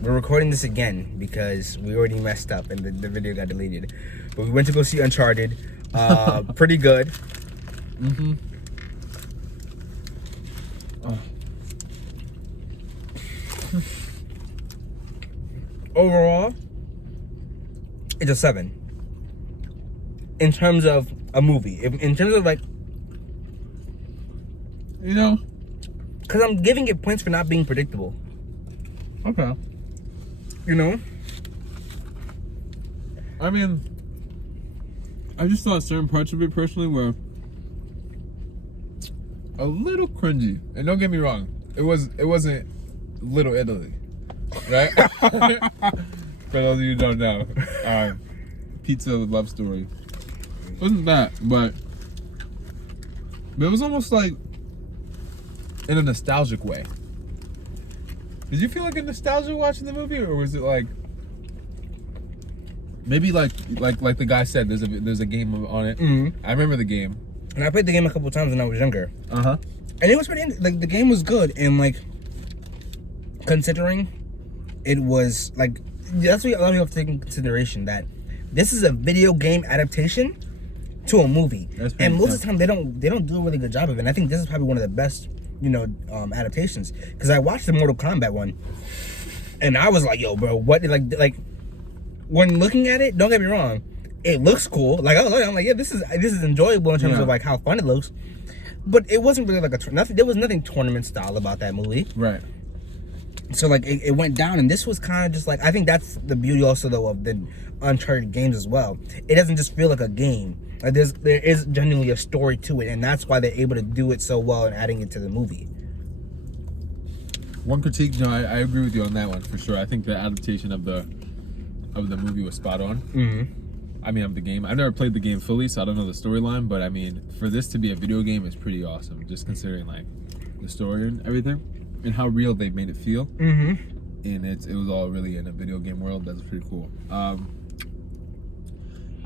we're recording this again because we already messed up and the video got deleted. But we went to go see Uncharted. Pretty good. Mm-hmm. Oh. Overall, it's a 7. In terms of a movie. In terms of like... You know? Because I'm giving it points for not being predictable. Okay. You know? I mean, I just thought certain parts of it personally were a little cringy. And don't get me wrong, it wasn't Little Italy, right? For those of you who don't know, Pizza Love Story. It wasn't that, but it was almost like in a nostalgic way. Did you feel like a nostalgia watching the movie, or was it like maybe like the guy said there's a game on it? Mm-hmm. I remember the game, and I played the game a couple times when I was younger. And it was pretty like the game was good, and like considering it was like that's what a lot of people have to take into consideration, that this is a video game adaptation to a movie, and most of the time they don't do a really good job of it. And I think this is probably one of the best adaptations, because I watched the Mortal Kombat one and I was like, yo bro, what, like when looking at it, don't get me wrong, it looks cool, like I'm like, yeah, this is enjoyable in terms of like how fun it looks, but it wasn't really like there was nothing tournament style about that movie, right? So like it went down, and this was kind of just like, I think that's the beauty also though of the Uncharted games as well. It doesn't just feel like a game. Like there is genuinely a story to it, and that's why they're able to do it so well and adding it to the movie. One critique, no, I agree with you on that one for sure. I think the adaptation of the movie was spot on. Mm-hmm. I mean, of the game. I've never played the game fully, so I don't know the storyline. But I mean, for this to be a video game is pretty awesome, just considering like the story and everything, and how real they made it feel. Mm-hmm. And it was all really in a video game world. That's pretty cool.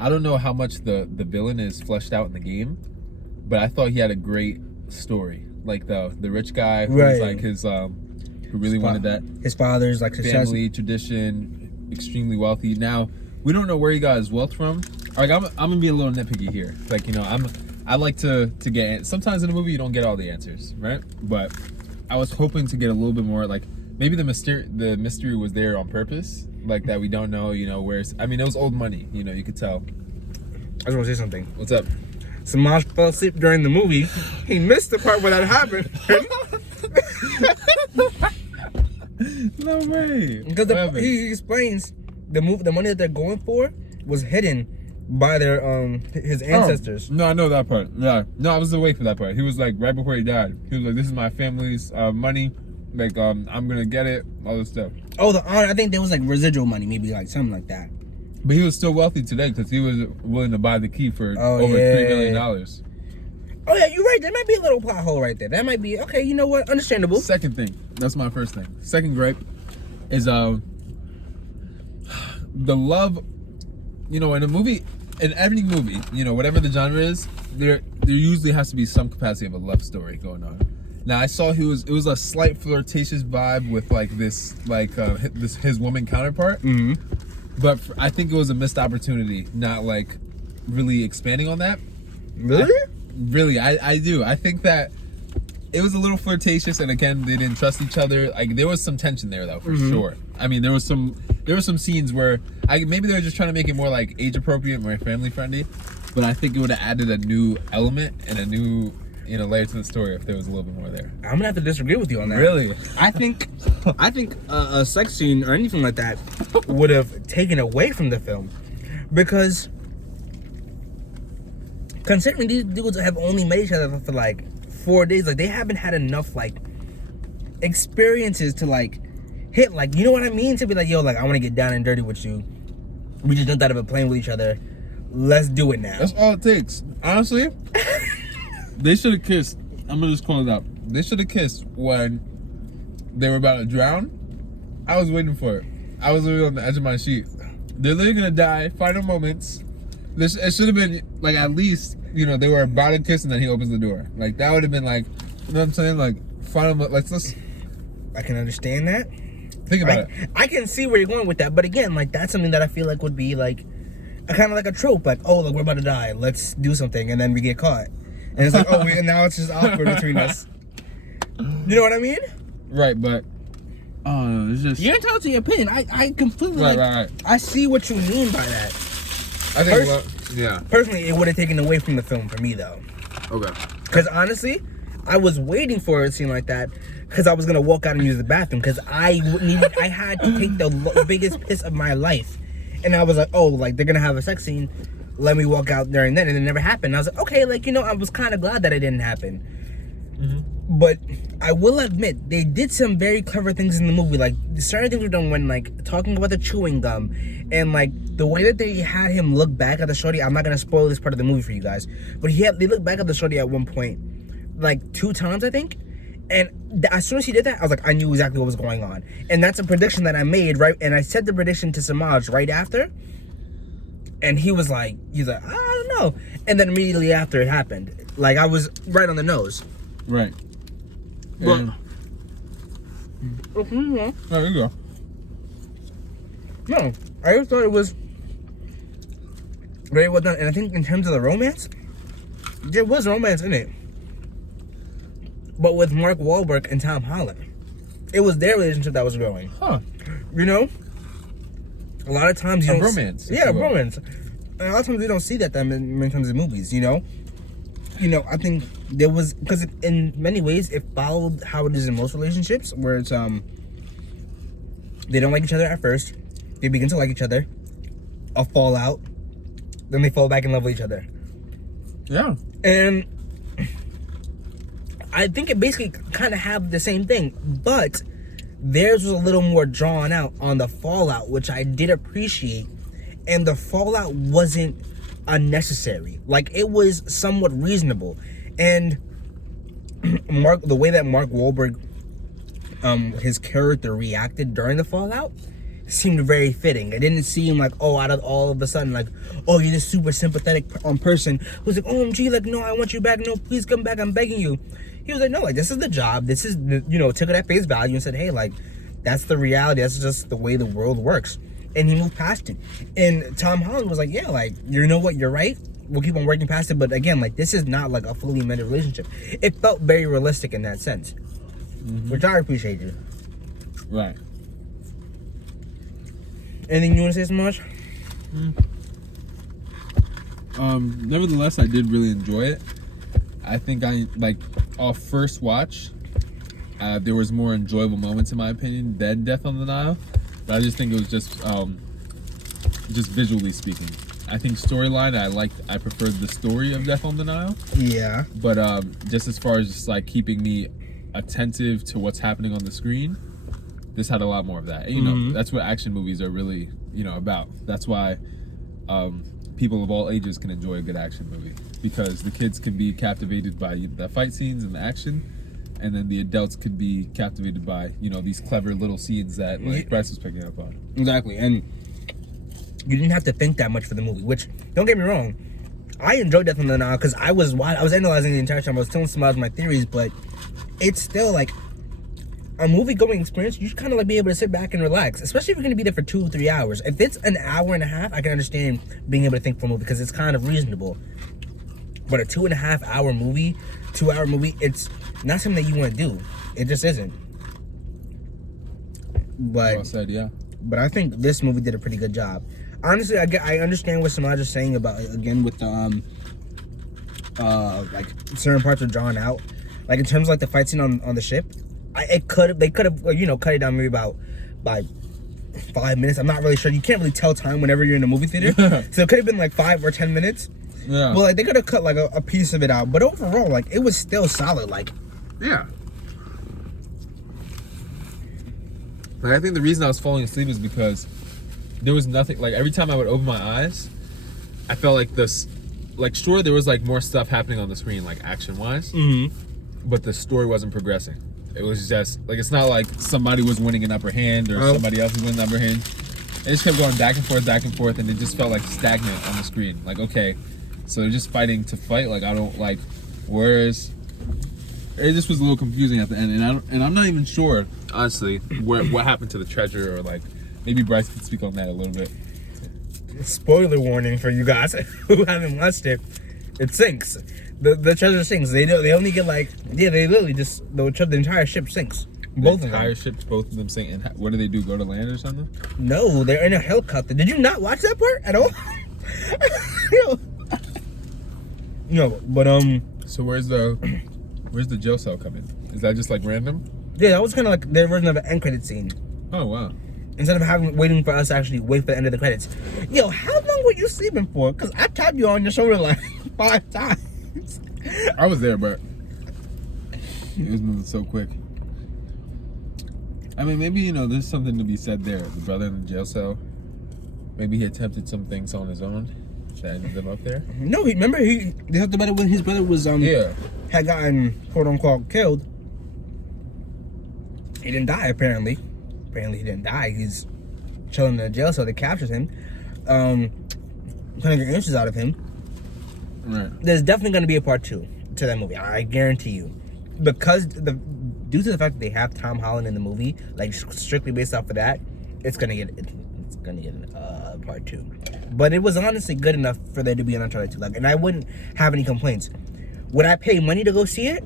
I don't know how much the villain is fleshed out in the game, but I thought he had a great story. Like the rich guy who was like his who really wanted that. His father's like family tradition, extremely wealthy. Now we don't know where he got his wealth from. Like I'm gonna be a little nitpicky here. Like I like to get, sometimes in a movie you don't get all the answers, right? But I was hoping to get a little bit more, like maybe the mystery was there on purpose. Like that we don't know, where's... I mean, it was old money, you could tell. I just want to say something. What's up? Samaj fell asleep during the movie. He missed the part where that happened. No way. Because he explains the money that they're going for was hidden by their his ancestors. Oh, no, I know that part. Yeah. No, I was awake for that part. He was like, right before he died, he was like, this is my family's money. Like, I'm gonna get it, all this stuff. Oh, the honor, I think there was like residual money, maybe like something like that. But he was still wealthy today because he was willing to buy the key for over $3 million. Oh yeah, you're right. There might be a little plot hole right there. That might be, okay, you know what? Understandable. Second thing. That's my first thing. Second gripe is the love, in a movie, in every movie, whatever the genre is, there usually has to be some capacity of a love story going on. Now I saw it was a slight flirtatious vibe with like this, like his woman counterpart. Mm-hmm. But I think it was a missed opportunity, not like really expanding on that. Really? I do. I think that it was a little flirtatious, and again, they didn't trust each other. Like there was some tension there, though, for sure. I mean, there were some scenes where maybe they were just trying to make it more like age appropriate, more family friendly. But I think it would have added a new element and a new layer to the story if there was a little bit more there. I'm gonna have to disagree with you on that. Really? I think a sex scene or anything like that would have taken away from the film, because considering these dudes have only met each other for like 4 days, like they haven't had enough like experiences to like hit, like, you know what I mean, to be like, yo, like I want to get down and dirty with you. We just jumped out of a plane with each other. Let's do it now. That's all it takes, honestly. They should have kissed. I'm gonna just call it out. They should have kissed when they were about to drown. I was waiting for it. I was literally on the edge of my seat. They're literally gonna die. Final moments. It should have been like, at least they were about to kiss and then he opens the door. Like that would have been like, you know what I'm saying? Like final. Let's. I can understand that. Think about it. I can see where you're going with that, but again, like that's something that I feel like would be like a kind of like a trope. Like, oh, look, we're about to die. Let's do something, and then we get caught, and it's like, oh, now it's just awkward between us. You know what I mean? Right, but it's just you're entitled to your opinion. I completely right. I see what you mean by that. I think personally, it would have taken away from the film for me though. Okay. Because honestly, I was waiting for a scene like that because I was gonna walk out and use the bathroom because I had to take the biggest piss of my life, and I was like, oh, like they're gonna have a sex scene, let me walk out during that, and it never happened. I was like, okay, like I was kind of glad that it didn't happen. Mm-hmm. But I will admit they did some very clever things in the movie. Like certain things were done when like talking about the chewing gum, and like the way that they had him look back at the shorty. I'm not gonna spoil this part of the movie for you guys, but they looked back at the shorty at one point, like 2 times I think. And as soon as he did that, I was like, I knew exactly what was going on. And that's a prediction that I made, right? And I said the prediction to Samaj right after. And he's like, I don't know. And then immediately after it happened, like I was right on the nose. Right. But, There you go. No, I just thought it was very well done. And I think in terms of the romance, there was romance in it. But with Mark Wahlberg and Tom Holland, it was their relationship that was growing. Huh. You know? A lot of times you don't romance. Yeah, romance. And a lot of times we don't see that many times in movies, you know? I think there was, because in many ways it followed how it is in most relationships, where it's they don't like each other at first, they begin to like each other, a fallout, then they fall back in love with each other. Yeah. And I think it basically kind of have the same thing, but theirs was a little more drawn out on the fallout, which I did appreciate, and the fallout wasn't unnecessary. Like, it was somewhat reasonable. And the way that Mark Wahlberg, his character reacted during the fallout seemed very fitting. It didn't seem like, oh, out of all of a sudden, like, oh, you're this super sympathetic person who's like, OMG, like, no, I want you back, no, please come back, I'm begging you. He was like, no, like, this is the job, this is, took it at face value and said, hey, like, that's the reality, that's just the way the world works. And he moved past it. And Tom Holland was like, yeah, like, you know what, you're right, we'll keep on working past it, but again, like, this is not like a fully amended relationship. It felt very realistic in that sense, which I appreciated. Right. Anything you want to say, Samaj? Nevertheless, I did really enjoy it. I think off first watch, there was more enjoyable moments in my opinion than Death on the Nile. But I just think it was just visually speaking. I think storyline, I preferred the story of Death on the Nile. Yeah. But just as far as just like keeping me attentive to what's happening on the screen, this had a lot more of that. And, that's what action movies are really, about. That's why people of all ages can enjoy a good action movie, because the kids can be captivated by the fight scenes and the action, and then the adults could be captivated by these clever little scenes that Bryce was picking up on. Exactly. And you didn't have to think that much for the movie, which, don't get me wrong, I enjoyed Death on the Nile because I was analyzing the entire time. I was telling Samaj my theories, but it's still like a movie going experience. You should kind of like be able to sit back and relax, especially if you're going to be there for 2-3 hours. If it's an hour and a half, I can understand being able to think for a movie because it's kind of reasonable. But a 2.5 hour movie, 2 hour movie, it's not something that you want to do. It just isn't. But Well said, yeah. But I think this movie did a pretty good job. Honestly, I understand what Samaj is saying about, again, with the like certain parts are drawn out. Like in terms of like the fight scene on the ship, they could have cut it down maybe about by 5 minutes. I'm not really sure. You can't really tell time whenever you're in a movie theater. So it could have been like 5 or 10 minutes. Yeah. Well, like they could have cut like a piece of it out. But overall, like it was still solid. Like, yeah. Like, I think the reason I was falling asleep is because there was nothing, like every time I would open my eyes, I felt like this, like sure there was like more stuff happening on the screen, like action wise, but the story wasn't progressing. It was just like, it's not like somebody was winning an upper hand or somebody else was winning an upper hand. It just kept going back and forth, and it just felt like stagnant on the screen. Like, okay, so they're just fighting to fight. Like, I don't like, whereas it just was a little confusing at the end, and I'm not even sure honestly, what happened to the treasure, or like maybe Bryce could speak on that a little bit. Spoiler warning for you guys who haven't watched it. It sinks. The treasure sinks. They only get like they literally just the entire ship sinks. Both of them. Entire ships, both of them sink. And what do they do? Go to land or something? No, they're in a helicopter. Did you not watch that part at all? No, but So where's the jail cell coming? Is that just like random? Yeah, that was kind of like their version of an end credit scene. Oh wow. Instead of waiting for us to actually wait for the end of the credits. Yo, how long were you sleeping for? Because I tapped you on your shoulder like 5 times. I was there, but it was moving so quick. I mean, maybe, there's something to be said there. The brother in the jail cell, maybe he attempted some things on his own that ended him up there. No, remember they talked about it when his brother was had gotten quote unquote killed. He didn't die apparently. Apparently he didn't die. He's chilling in the jail cell. They captured him, trying to get answers out of him. Right. There's definitely going to be a part 2 to that movie. I guarantee you, because due to the fact that they have Tom Holland in the movie, like strictly based off of that, it's gonna get part 2. But it was honestly good enough for there to be an Uncharted 2. Like, and I wouldn't have any complaints. Would I pay money to go see it?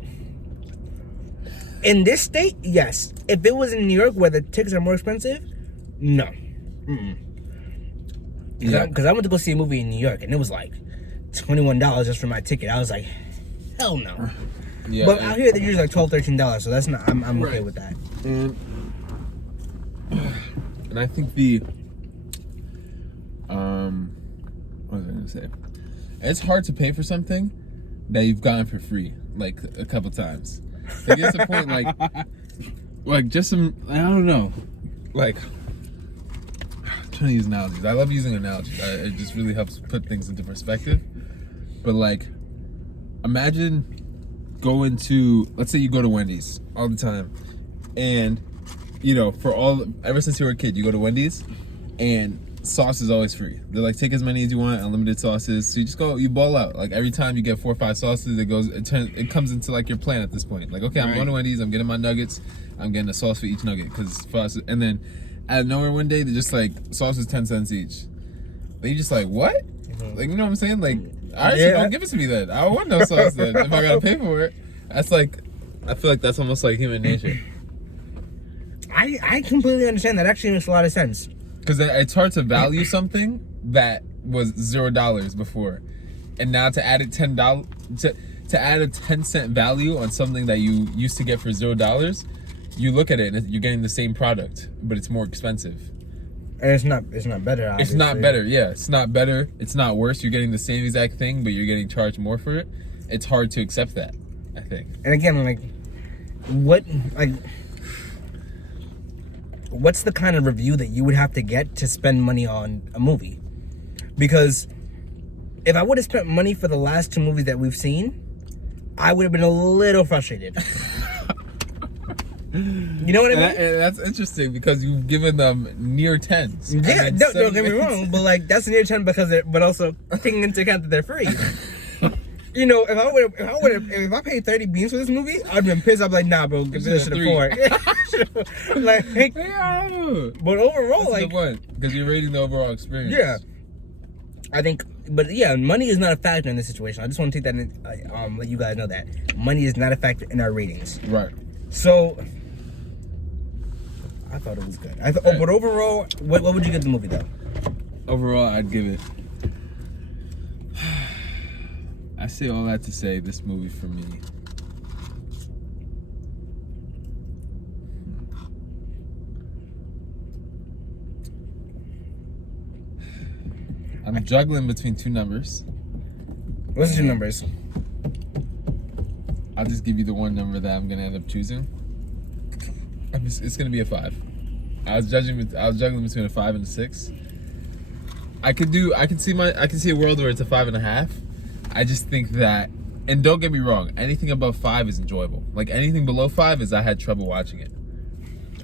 In this state, yes. If it was in New York where the tickets are more expensive, no. Because I went to go see a movie in New York and it was like $21 just for my ticket. I was like, hell no. Yeah, but out here they're usually like $12, $13, so that's not. I'm okay with that. And I think what was I gonna say? It's hard to pay for something that you've gotten for free, like a couple times. Like it's a point, like just some. I don't know, like. I'm trying to use analogies. I love using analogies. It just really helps put things into perspective. But like, imagine going to, let's say you go to Wendy's all the time, and ever since you were a kid, you go to Wendy's, and sauce is always free. They're like, take as many as you want, unlimited sauces. So you just go, you ball out. Like every time you get 4 or 5 sauces, it comes into like your plan at this point. Like, okay, I'm going to Wendy's, I'm getting my nuggets, I'm getting a sauce for each nugget and then out of nowhere one day they're just like sauce is 10 cents each. Then you just like, what? Like, you know what I'm saying? Like, all right, so don't give it to me then. I don't want no sauce then if I gotta pay for it. That's like, I feel like that's almost like human nature. I completely understand. That actually makes a lot of sense. Because it's hard to value something that was $0 before, and now to add $10 to add a 10-cent value on something that you used to get for $0, you look at it and you're getting the same product, but it's more expensive. And it's not better. Obviously. It's not better. Yeah, it's not better. It's not worse. You're getting the same exact thing, but you're getting charged more for it. It's hard to accept that, I think. And again, what's the kind of review that you would have to get to spend money on a movie? Because if I would have spent money for the last 2 movies that we've seen, I would have been a little frustrated. You know what I mean? That's interesting because you've given them near 10s. Yeah, don't get me wrong, but like that's near 10 because but also taking into account that they're free. If I paid 30 beans for this movie, I'd been pissed. I'd be like, nah, bro, give this shit a 4. But overall, that's the point, because you're rating the overall experience. Yeah, I think, but yeah, money is not a factor in this situation. I just want to take that in, let you guys know that money is not a factor in our ratings. Right. So, I thought it was good. But overall, what would you give the movie though? Overall, I'd give it. I say all that to say this movie for me. I'm juggling between 2 numbers. What's the 2 numbers? I'll just give you the one number that I'm gonna end up choosing. It's gonna be a 5. I was juggling between a 5 and a 6. I can see a world where it's a 5.5. I just think that, and don't get me wrong, anything above 5 is enjoyable. Like anything below 5 is I had trouble watching it.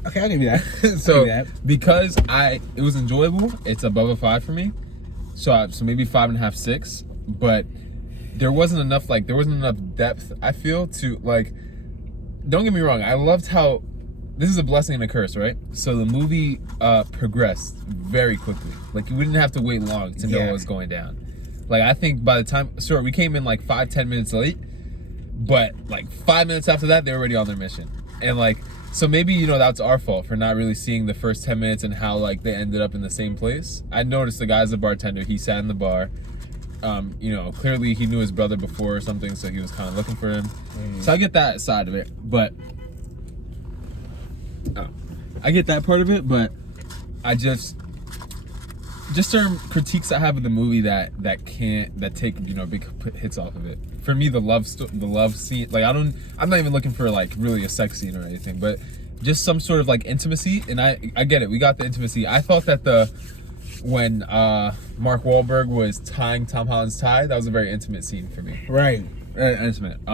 Okay, I'll give you that. So because it was enjoyable, it's above a 5 for me. So maybe 5.5, 6. But there wasn't enough depth, I feel, to like. Don't get me wrong, I loved how this is a blessing and a curse, right? So the movie progressed very quickly. Like, we didn't have to wait long to know what was going down. Like, I think by the time, sure, we came in like 5-10 minutes late, but like 5 minutes after that, they were already on their mission. And like, so maybe, you know, that's our fault for not really seeing the first 10 minutes and how like they ended up in the same place. I noticed the guy's a bartender. He sat in the bar. You know, clearly he knew his brother before or something, so he was kind of looking for him. So I get that side of it, but I get that part of it, but I just certain critiques I have of the movie that take, you know, big hits off of it. For me, the love scene, like I'm not even looking for like really a sex scene or anything, but just some sort of like intimacy. And I get it, we got the intimacy. I thought that when Mark Wahlberg was tying Tom Holland's tie, that was a very intimate scene for me. Right. Intimate.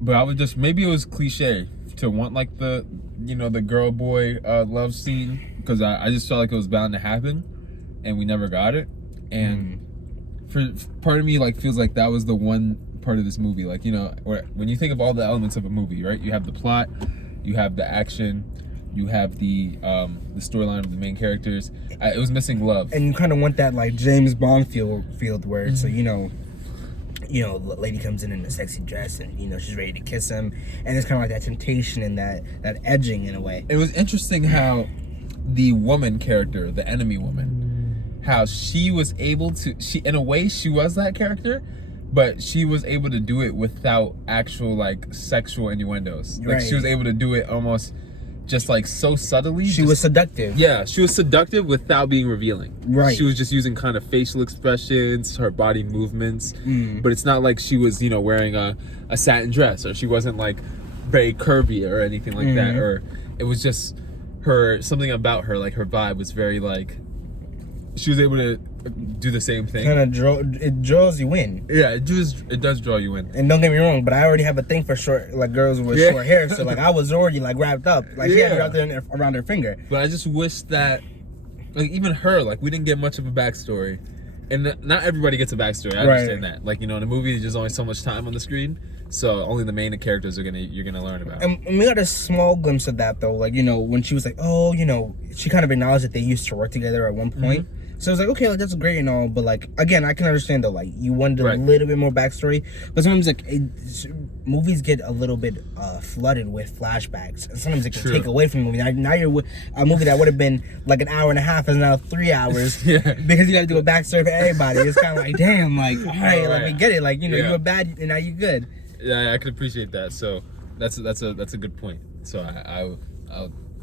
But I would just, maybe it was cliche to want like the, you know, the girl boy love scene, because I just felt like it was bound to happen and we never got it. And for part of me like feels like that was the one part of this movie, like, you know, when you think of all the elements of a movie, right? You have the plot, you have the action, you have the storyline of the main characters. It was missing love. And you kind of want that like James Bond field where it's you know, the lady comes in a sexy dress and, you know, she's ready to kiss him, and it's kind of like that temptation and that edging in a way. It was interesting how the woman character, the enemy woman, how she was able to, in a way she was that character, but she was able to do it without actual like sexual innuendos. Like, she was able to do it almost just like so subtly. She was seductive. Yeah, she was seductive without being revealing. Right. She was just using kind of facial expressions, her body movements, but it's not like she was, you know, wearing a satin dress, or she wasn't like very curvy or anything like that, or it was just something about her, like her vibe was very like, she was able to do the same thing. It draws you in. Yeah, it does draw you in. And don't get me wrong, but I already have a thing for short, like girls with short hair. So like I was already like wrapped up, like she had it wrapped around her finger. But I just wish that, like, even her, like, we didn't get much of a backstory, and not everybody gets a backstory. I understand that. Like, you know, in a movie, there's only so much time on the screen, so only the main characters you're gonna learn about. And we got a small glimpse of that though, like, you know, when she was like, oh, you know, she kind of acknowledged that they used to work together at one point. So it's like, okay, like, that's great and all, but like, again, I can understand though, like, you wanted a little bit more backstory, but sometimes like movies get a little bit flooded with flashbacks, and sometimes it can take away from the movie. Now you're with a movie that would have been like an hour and a half is now 3 hours because you got to do a backstory for everybody. It's kind of like, damn, like, all right, like, we get it, like, you know, you were bad and now you're good. Yeah, I can appreciate that. So that's a good point. So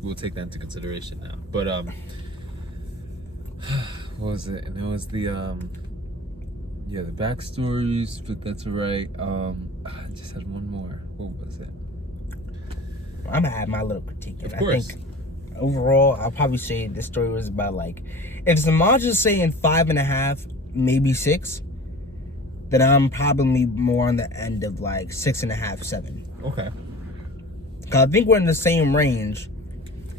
we'll take that into consideration now. But what was it? And it was the the backstories, but that's alright. I just had one more. What was it? I'm gonna add my little critique. Of course. I think overall, I'll probably say this story was about like, if Samaj is saying 5.5, maybe 6, then I'm probably more on the end of like 6.5, 7. Okay. Cause I think we're in the same range,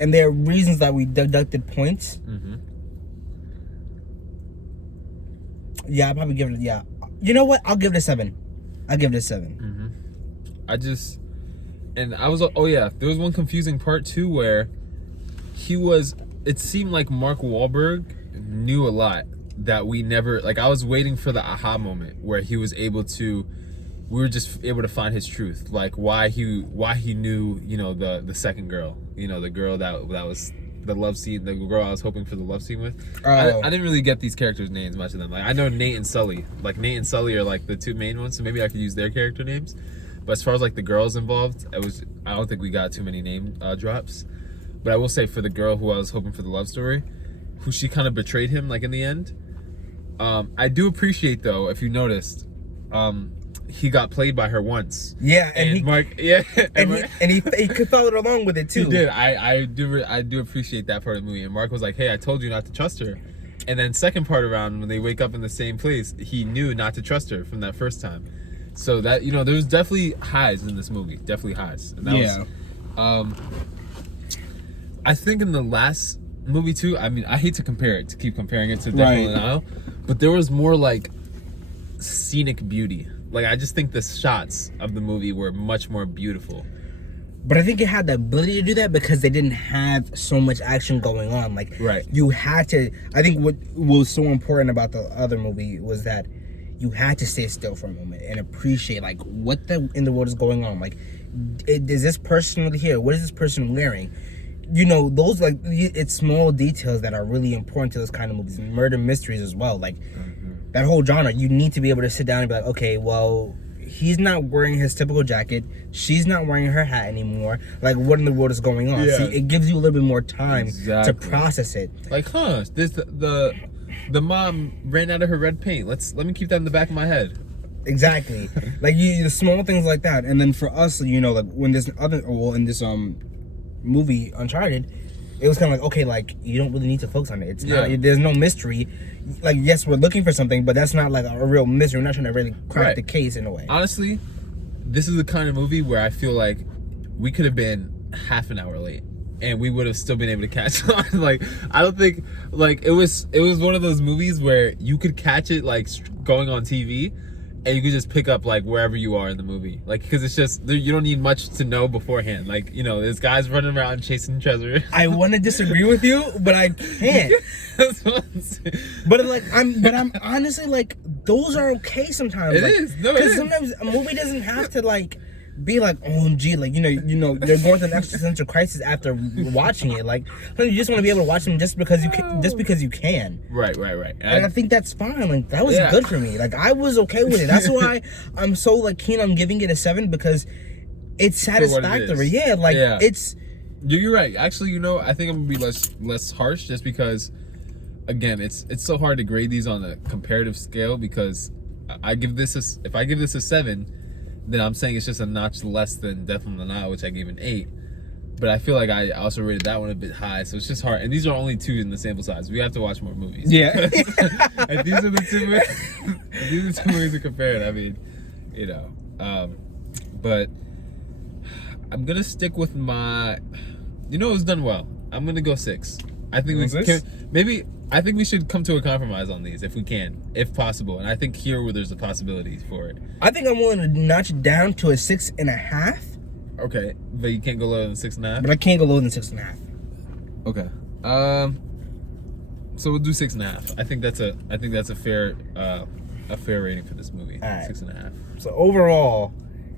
and there are reasons that we deducted points. Yeah, I'll probably give it. Yeah, you know what? I'll give it a 7. I'll give it a 7. I was. Oh yeah, there was one confusing part too where it seemed like Mark Wahlberg knew a lot that we never. Like, I was waiting for the aha moment where he was able to. We were just able to find his truth, like why he knew, you know, the second girl, you know, the girl that was the love scene, the girl I was hoping for the love scene with. I didn't really get these characters' names, much of them. Like, I know Nate and Sully. Like, Nate and Sully are like the two main ones, so maybe I could use their character names. But as far as like the girls involved, I don't think we got too many name drops. But I will say, for the girl who I was hoping for the love story, who she kind of betrayed him, like in the end. I do appreciate though, if you noticed, he got played by her once. Yeah, and Mark, he followed along with it too. He did. I do appreciate that part of the movie. And Mark was like, "Hey, I told you not to trust her." And then second part around, when they wake up in the same place, he knew not to trust her from that first time. So that, you know, there was definitely highs in this movie, definitely highs. And that was, I think in the last movie too. I mean, I hate to keep comparing it to Definitely Now, but there was more like scenic beauty. Like, I just think the shots of the movie were much more beautiful. But I think it had the ability to do that because they didn't have so much action going on. Like, right. You had to. I think what was so important about the other movie was that you had to stay still for a moment and appreciate like what in the world is going on. Like, is this person really here? What is this person wearing? You know, those like it's small details that are really important to those kind of movies. Murder mysteries as well. Like that whole genre, you need to be able to sit down and be like, okay, well, he's not wearing his typical jacket. She's not wearing her hat anymore. Like, what in the world is going on? Yeah. See, it gives you a little bit more time to process it. Like, this the mom ran out of her red paint. Let me keep that in the back of my head. Exactly. Like the small things like that. And then for us, you know, like when this in this movie Uncharted, it was kind of like, okay, like you don't really need to focus on it. It's not, there's no mystery. Like, yes, we're looking for something, but that's not like a real mystery. We're not trying to really crack the case in a way. Honestly, this is the kind of movie where I feel like we could have been half an hour late and we would have still been able to catch on. Like, I don't think, like, it was one of those movies where you could catch it like going on TV and you could just pick up like wherever you are in the movie, like, because it's just you don't need much to know beforehand. Like, you know, there's guys running around chasing treasure. I want to disagree with you, but I can't. That's what I'm saying. But like I'm honestly like those are okay sometimes. It like, is. No, because it sometimes a movie doesn't have to like be like OMG, like you know they're going through an existential crisis after watching it. Like you just want to be able to watch them just because you can. Right. And I think that's fine. Like that was good for me. Like I was okay with it. That's why I'm so like keen on giving it a 7 because it's satisfactory. It's. You're right. Actually, you know, I think I'm gonna be less harsh just because, again, it's so hard to grade these on a comparative scale because if I give this a 7. Then I'm saying it's just a notch less than Death on the Nile, which I gave an 8. But I feel like I also rated that one a bit high, so it's just hard. And these are only 2 in the sample size. We have to watch more movies. Yeah. And these are the 2 movies to compare it. I mean, you know. But I'm gonna stick with my. You know, it was done well. I'm gonna go 6. I think I think we should come to a compromise on these if we can, if possible. And I think here where there's a possibility for it. I think I'm willing to notch it down to a 6.5. Okay, but you can't go lower than 6.5. But I can't go lower than 6.5. Okay. So we'll do 6.5. I think that's a fair rating for this movie. All right. 6.5. So overall,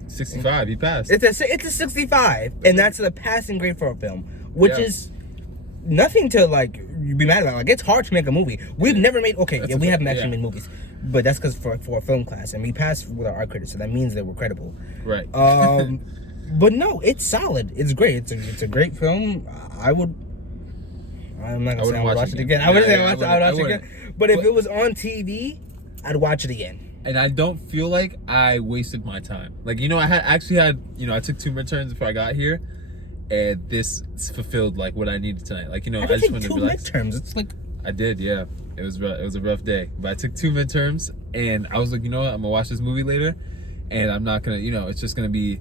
65. You passed. It's a 65, and that's the passing grade for a film, which is nothing to like be mad about. Like it's hard to make a movie. We've never made we haven't actually made movies, but that's because for a film class, and we passed with our art critics, so that means that we're credible. Right. But no, it's solid. It's great. It's a great film. I'm not gonna say I would watch it again. I would say I would watch it again. But if it was on TV, I'd watch it again. And I don't feel like I wasted my time. Like, you know, I had I took 2 midterms before I got here. And this fulfilled like what I needed tonight. Like, you know, I just wanted to relax. 2 midterms. It's like I did, yeah. It was a rough day, but I took 2 midterms, and I was like, you know what? I'm gonna watch this movie later, and I'm not gonna, it's just gonna be.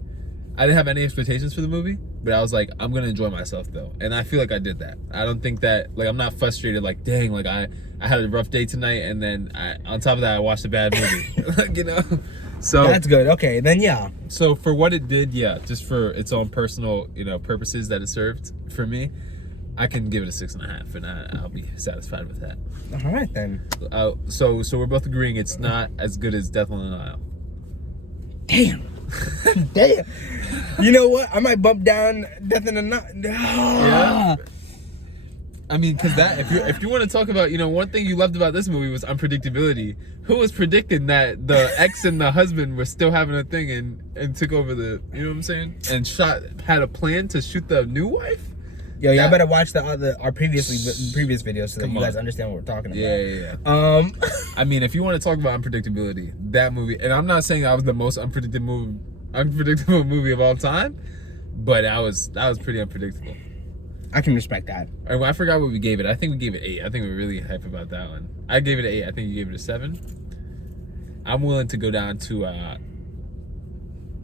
I didn't have any expectations for the movie, but I was like, I'm gonna enjoy myself though, and I feel like I did that. I don't think that I'm not frustrated. Like, dang, like I had a rough day tonight, and then on top of that, I watched a bad movie. Like, So that's good. Okay, then yeah. So for what it did, just for its own personal, purposes that it served for me, I can give it a 6.5, and I'll be satisfied with that. All right then. So we're both agreeing it's not as good as Death on the Nile. Damn. Damn. You know what? I might bump down Death on the Nile. Yeah. I mean, because if you want to talk about, one thing you loved about this movie was unpredictability. Who was predicting that the ex and the husband were still having a thing and took over the, you know what I'm saying? And had a plan to shoot the new wife? Yo, y'all better watch our previous videos so that you guys understand what we're talking about. Yeah. I mean, if you want to talk about unpredictability, that movie, and I'm not saying that was the most unpredictable movie of all time, but that was pretty unpredictable. I can respect that. I forgot what we gave it. I think we gave it 8. I think we were really hype about that one. I gave it an 8. I think you gave it a 7. I'm willing to go down to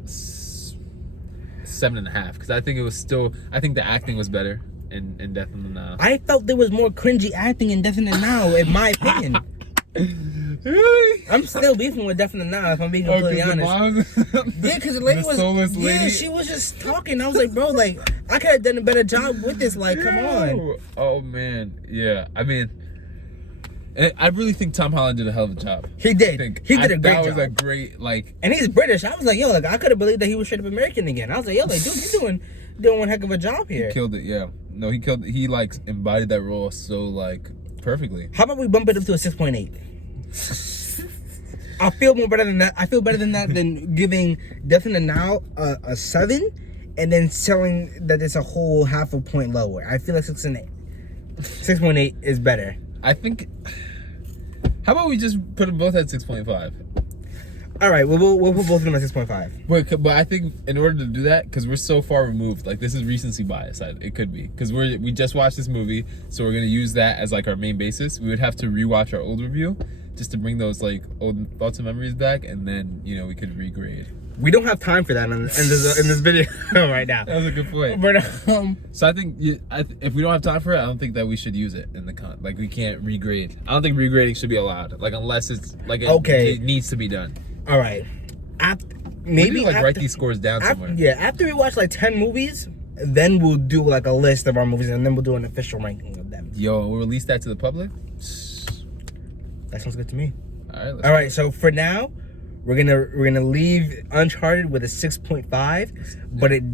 7.5 because I think it was still. I think the acting was better in Death on the Nile. I felt there was more cringy acting in Death on the Nile, in my opinion. Really? I'm still beefing with Definitely Now, if I'm being completely honest. Yeah, because the lady she was just talking. I was like, bro, like, I could have done a better job with this. Like, come on. Oh, man. Yeah. I mean, I really think Tom Holland did a hell of a job. He did. He did a great job. That was a great, like... And he's British. I was like, yo, like, I could have believed that he was straight up American again. I was like, yo, like, dude, he's doing one heck of a job here. He killed it, yeah. No, he like, embodied that role so, like, perfectly. How about we bump it up to a 6.8? I feel more better than that. I feel better than that than giving Definitely Now a 7 and then telling that it's a whole half a point lower. I feel like 6.8 is better. I think... How about we just put them both at 6.5? All right, we'll put both of them at 6.5. But I think in order to do that, because we're so far removed, like this is recency bias. It could be because we just watched this movie, so we're gonna use that as like our main basis. We would have to rewatch our old review just to bring those like old thoughts and memories back, and then we could regrade. We don't have time for that in this video right now. That was a good point. But so I think if we don't have time for it, I don't think that we should use it in the like we can't regrade. I don't think regrading should be allowed, like unless it's like it needs to be done. All right. Maybe write these scores down somewhere. Yeah, after we watch like 10 movies, then we'll do like a list of our movies, and then we'll do an official ranking of them. Yo, we'll release that to the public. That sounds good to me. All right. All right. So for now, we're gonna leave Uncharted with a 6.5, but it